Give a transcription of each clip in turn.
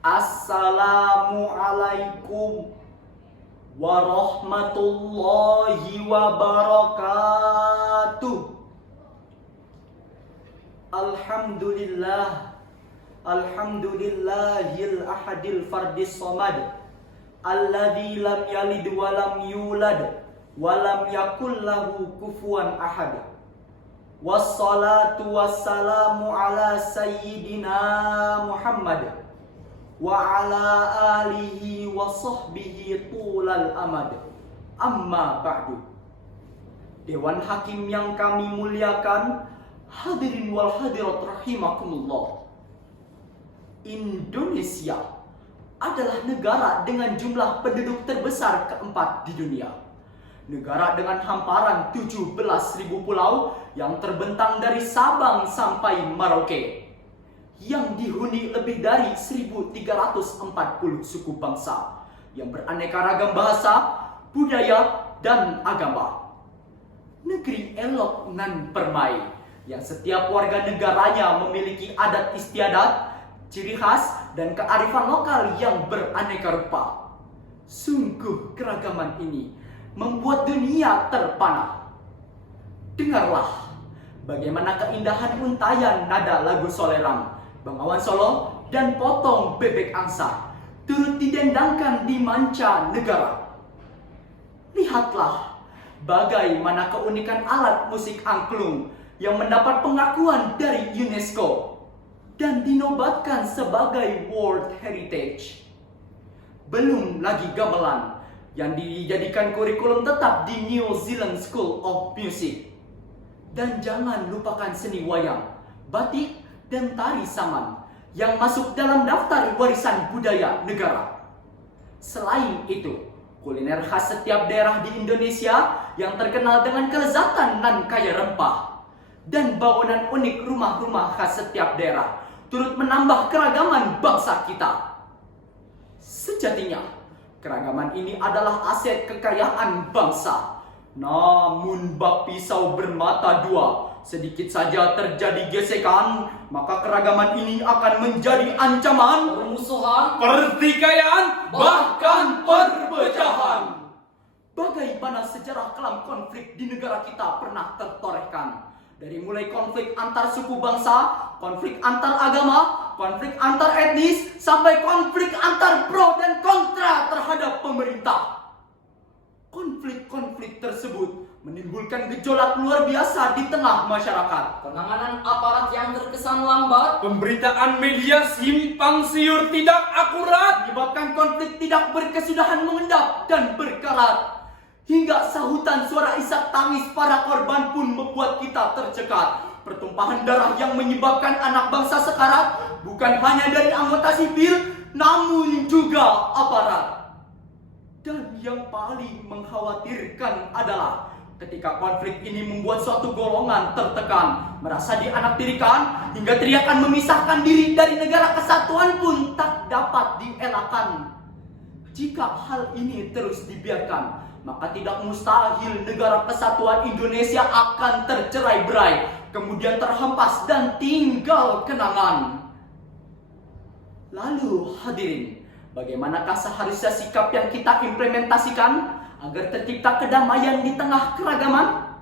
Assalamualaikum warahmatullahi wabarakatuh. Alhamdulillahil ahadil fardis somad, alladzi lam yalid walam yulad walam yakul lahu kufuwan ahad. Wassalatu wassalamu ala sayyidina Muhammad wa ala alihi wa sahbihi tulal amad. Amma ba'du. Dewan Hakim yang kami muliakan, hadirin wal hadirat rahimakumullah. Indonesia adalah negara dengan jumlah penduduk terbesar keempat di dunia. Negara dengan hamparan 17.000 pulau yang terbentang dari Sabang sampai Merauke, yang dihuni lebih dari 1.340 suku bangsa yang beraneka ragam bahasa, budaya, dan agama. Negeri elok nan permai yang setiap warga negaranya memiliki adat istiadat, ciri khas, dan kearifan lokal yang beraneka rupa. Sungguh keragaman ini membuat dunia terpana. Dengarlah bagaimana keindahan untayan nada lagu Solerang, Bengawan Solo, dan potong bebek angsa turut didendangkan di manca negara. Lihatlah bagaimana keunikan alat musik angklung yang mendapat pengakuan dari UNESCO dan dinobatkan sebagai World Heritage. Belum lagi gamelan yang dijadikan kurikulum tetap di New Zealand School of Music. Dan jangan lupakan seni wayang, batik, dan tari saman yang masuk dalam daftar warisan budaya negara. Selain itu, kuliner khas setiap daerah di Indonesia yang terkenal dengan kelezatan nan kaya rempah dan bangunan unik rumah-rumah khas setiap daerah turut menambah keragaman bangsa kita. Sejatinya, keragaman ini adalah aset kekayaan bangsa. Namun bak pisau bermata dua, sedikit saja terjadi gesekan, maka keragaman ini akan menjadi ancaman permusuhan, pertikaian, bahkan perpecahan. Bagaimana sejarah kelam konflik di negara kita pernah tertorehkan. Dari mulai konflik antar suku bangsa, konflik antar agama, konflik antar etnis, sampai konflik antar pro dan kontra terhadap pemerintah. Konflik-konflik tersebut menimbulkan gejolak luar biasa di tengah masyarakat. penanganan aparat yang terkesan lambat, pemberitaan media simpang siur tidak akurat, Menyebabkan konflik tidak berkesudahan mengendap dan berkarat. Hingga sahutan suara isak tangis para korban pun membuat kita tercekat. Pertumpahan darah yang menyebabkan anak bangsa sekarat bukan hanya dari anggota sipil, namun juga aparat. Dan yang paling mengkhawatirkan adalah ketika konflik ini membuat suatu golongan tertekan, merasa dianaktirikan, hingga teriakan memisahkan diri dari negara kesatuan pun tak dapat dielakkan. Jika hal ini terus dibiarkan, maka tidak mustahil negara kesatuan Indonesia akan tercerai-berai, kemudian terhempas dan tinggal kenangan. Lalu hadirin, bagaimanakah seharusnya sikap yang kita implementasikan agar tercipta kedamaian di tengah keragaman?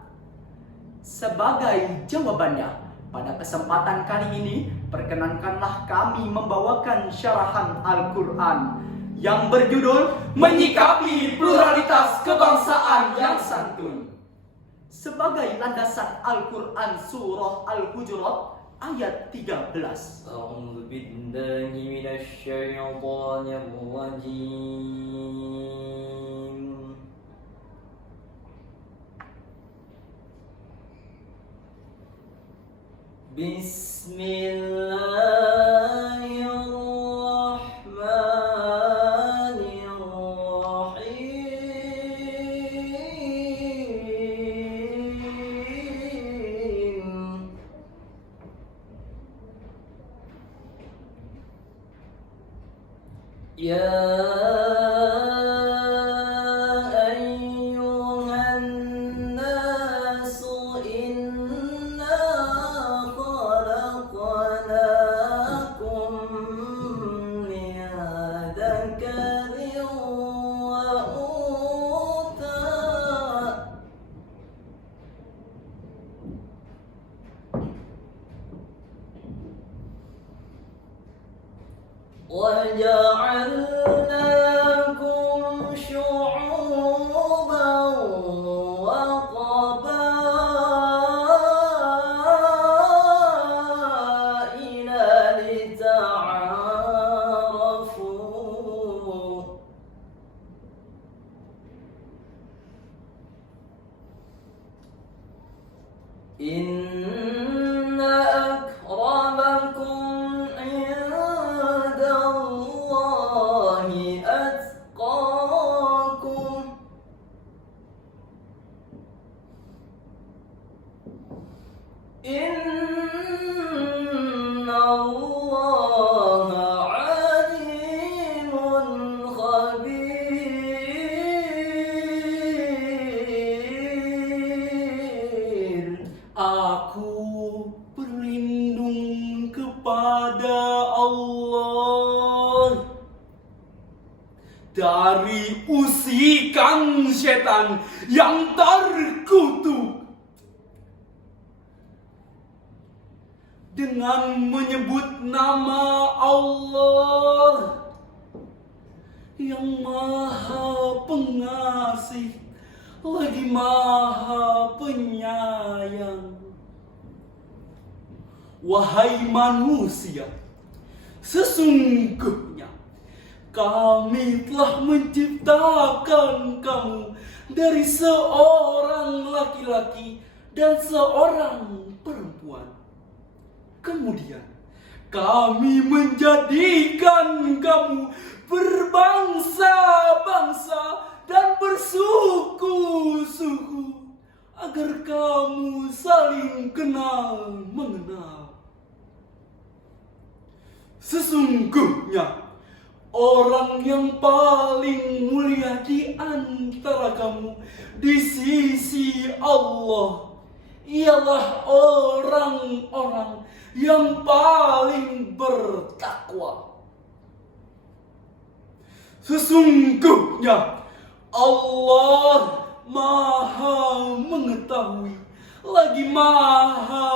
Sebagai jawabannya, pada kesempatan kali ini, perkenankanlah kami membawakan syarahan Al-Quran yang berjudul Menyikapi Pluralitas Kebangsaan yang Santun. Sebagai landasan Al-Quran Surah Al-Hujurat ayat 13. A'udzu billahi minasy syaithanir rajim. Bismillahirrahmanirrahim. Ya ayyuhan nasu inna khalaqnakum min وجعلناكم شعوبا وقبائل لتعارفوا إن أكرمكم عند الله أتقاكم إن الله عليم خبير. Aku berlindung kepada Allah dari usikan setan yang terkutuk. Dengan menyebut nama Allah yang Maha Pengasih lagi Maha Penyayang. Wahai manusia, sesungguhnya kami telah menciptakan kamu dari seorang laki-laki dan seorang perempuan. Kemudian kami menjadikan kamu berbangsa-bangsa dan bersuku-suku agar kamu saling kenal mengenal. Sesungguhnya orang yang paling mulia di antara kamu di sisi Allah ialah orang-orang yang paling bertakwa. Sesungguhnya Allah Maha mengetahui lagi Maha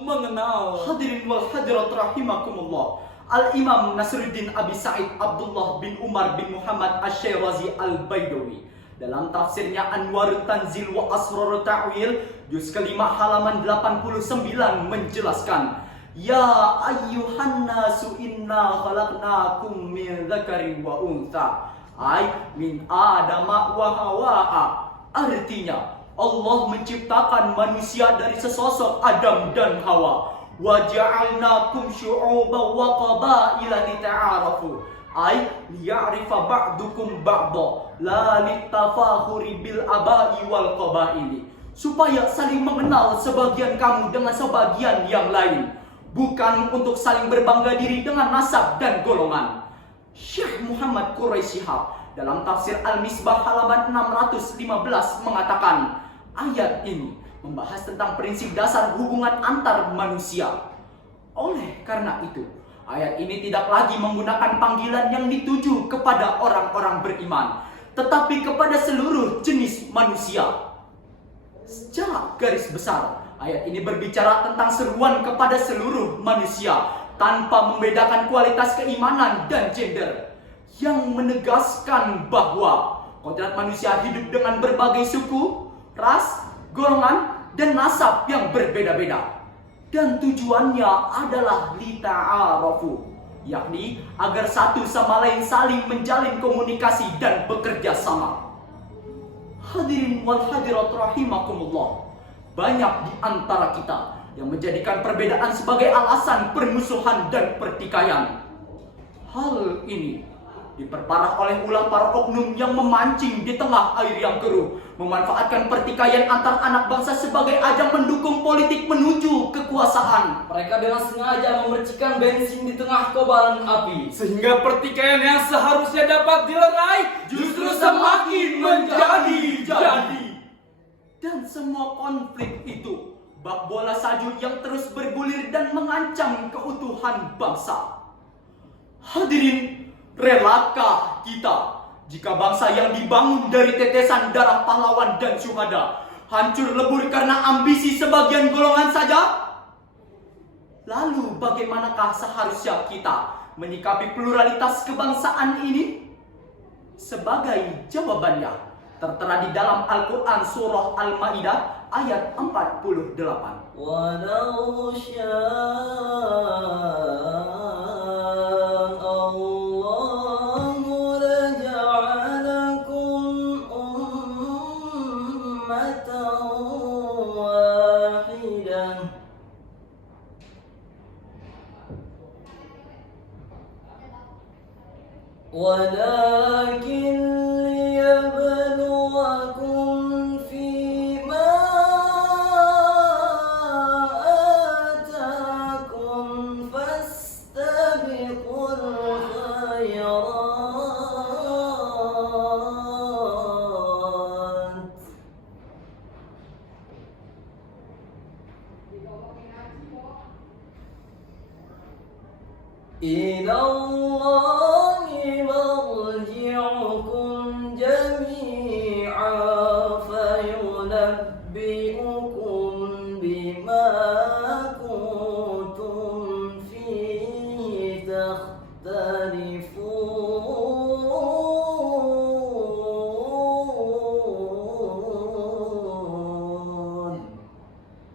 mengenal. Hadirin wal hadirat rahimakumullah. Al-Imam Nasruddin Abi Sa'id Abdullah bin Umar bin Muhammad Asy-Syirazi Al-Baidawi dalam tafsirnya Anwarut Tanzil wa Asrarut Ta'wil juz kelima halaman 89 menjelaskan, Ya ayyuhan nasu inna khalaqnakum min dzakarin wa untha, ay min adama wa hawa'a. Artinya Allah menciptakan manusia dari sesosok Adam dan Hawa. Wa ja'alnakum syu'uban wa qabaila lita'arafu, ay liya'rifa ba'dukum ba'da la litafakhuri bil aba'i wal qabaili, supaya saling mengenal sebagian kamu dengan sebagian yang lain, bukan untuk saling berbangga diri dengan nasab dan golongan. Syekh Muhammad Quraisy Shihab dalam tafsir Al-Misbah halaman 615 mengatakan, ayat ini membahas tentang prinsip dasar hubungan antar manusia. Oleh karena itu, ayat ini tidak lagi menggunakan panggilan yang dituju kepada orang-orang beriman, tetapi kepada seluruh jenis manusia. Secara garis besar, ayat ini berbicara tentang seruan kepada seluruh manusia tanpa membedakan kualitas keimanan dan gender, yang menegaskan bahwa kodrat manusia hidup dengan berbagai suku, ras, golongan, dan nasab yang berbeda-beda. Dan tujuannya adalah lita'arafu, yakni agar satu sama lain saling menjalin komunikasi dan bekerja sama. Hadirin wal hadirat rahimakumullah, banyak di antara kita yang menjadikan perbedaan sebagai alasan permusuhan dan pertikaian. Hal ini diperparah oleh ulah para oknum yang memancing di tengah air yang keruh, memanfaatkan pertikaian antar anak bangsa sebagai ajang mendukung politik menuju kekuasaan. Mereka dengan sengaja memercikan bensin di tengah kobaran api, Sehingga pertikaian yang seharusnya dapat dilerai justru semakin menjadi-jadi. Dan semua konflik itu bak bola salju yang terus bergulir dan mengancam keutuhan bangsa. Hadirin, relakah kita jika bangsa yang dibangun dari tetesan darah pahlawan dan syuhada hancur lebur karena ambisi sebagian golongan saja? Lalu bagaimanakah seharusnya kita menyikapi pluralitas kebangsaan ini? Sebagai jawabannya, tertera di dalam Al-Quran Surah Al-Ma'idah ayat 48. ولو شاء الله لجعلكم أمة واحدة ولكن ليبلوكم فيما آتاكم فاستبقوا الخيرات إلى الله مرجعكم جميعا فينبئكم بما كنتم فيه تختلفون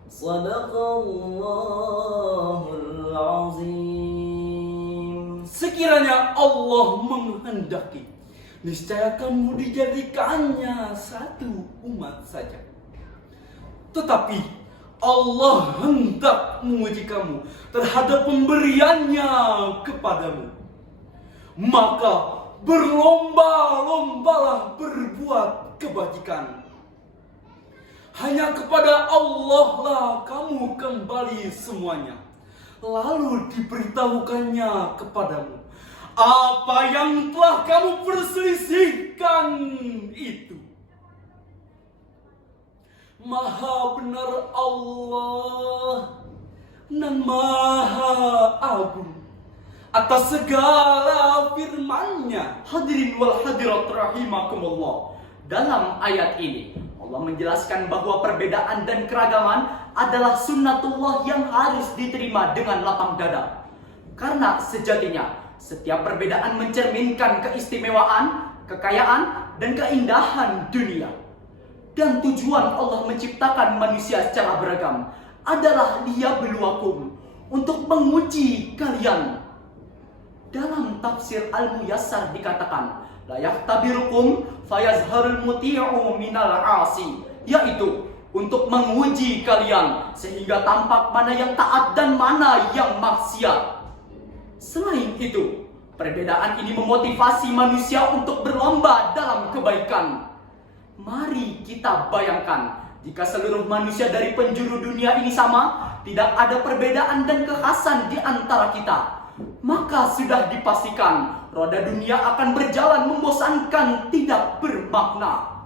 صدق الله العظيم. Sekiranya Allah menghendaki, niscaya kamu dijadikannya satu umat saja. Tetapi Allah hendak menguji kamu terhadap pemberiannya kepadamu. Maka berlomba-lombalah berbuat kebajikan. Hanya kepada Allah lah kamu kembali semuanya. Lalu diberitahukannya kepadamu apa yang telah kamu perselisihkan itu. Maha benar Allah dan Maha Agung atas segala firman-Nya. Hadirin wal hadirat rahimakumullah. Dalam ayat ini Allah menjelaskan bahwa perbedaan dan keragaman adalah sunnatullah yang harus diterima dengan lapang dada. Karena sejatinya setiap perbedaan mencerminkan keistimewaan, kekayaan, dan keindahan dunia. Dan tujuan Allah menciptakan manusia secara beragam adalah liyabluwakum, untuk menguji kalian. Dalam tafsir Al-Muyassar dikatakan, la yahtabirukum fayazharul muti'u minal 'asi, yaitu untuk menguji kalian sehingga tampak mana yang taat dan mana yang maksiat. Selain itu, perbedaan ini memotivasi manusia untuk berlomba dalam kebaikan. Mari kita bayangkan, jika seluruh manusia dari penjuru dunia ini sama, tidak ada perbedaan dan kekhasan di antara kita, maka sudah dipastikan roda dunia akan berjalan membosankan, tidak bermakna.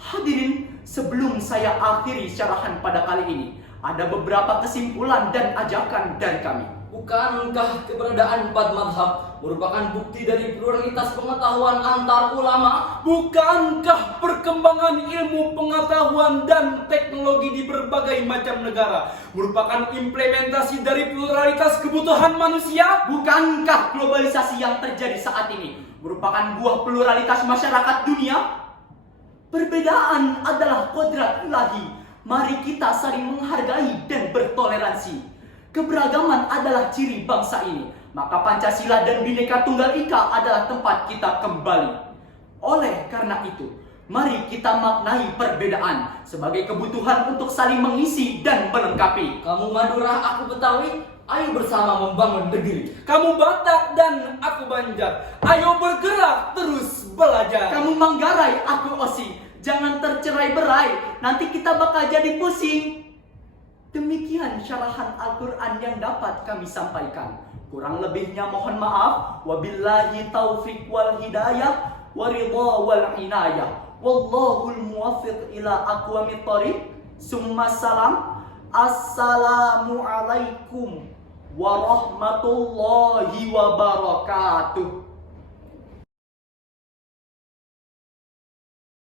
Hadirin, sebelum saya akhiri syarahan pada kali ini, ada beberapa kesimpulan dan ajakan dari kami. Bukankah keberadaan empat mazhab merupakan bukti dari pluralitas pengetahuan antar ulama? Bukankah perkembangan ilmu pengetahuan dan teknologi di berbagai macam negara merupakan implementasi dari pluralitas kebutuhan manusia? Bukankah globalisasi yang terjadi saat ini merupakan buah pluralitas masyarakat dunia? Perbedaan adalah kodrat ilahi. Mari kita saling menghargai dan bertoleransi. Keberagaman adalah ciri bangsa ini. Maka Pancasila dan Bhinneka Tunggal Ika adalah tempat kita kembali. Oleh karena itu, mari kita maknai perbedaan sebagai kebutuhan untuk saling mengisi dan melengkapi. Kamu Madura, aku Betawi, ayo bersama membangun negeri. Kamu Batak dan aku Banjar, ayo bergerak terus belajar. Kamu Manggarai, aku Osi, jangan tercerai berai, nanti kita bakal jadi pusing. Demikian syarahan Al-Quran yang dapat kami sampaikan. Kurang lebihnya mohon maaf. Wabillahi taufiq wal hidayah waridha wal inayah. Wallahul muwaffiq ila aqwamit thoriq. Summa salam. Assalamualaikum warahmatullahi wabarakatuh.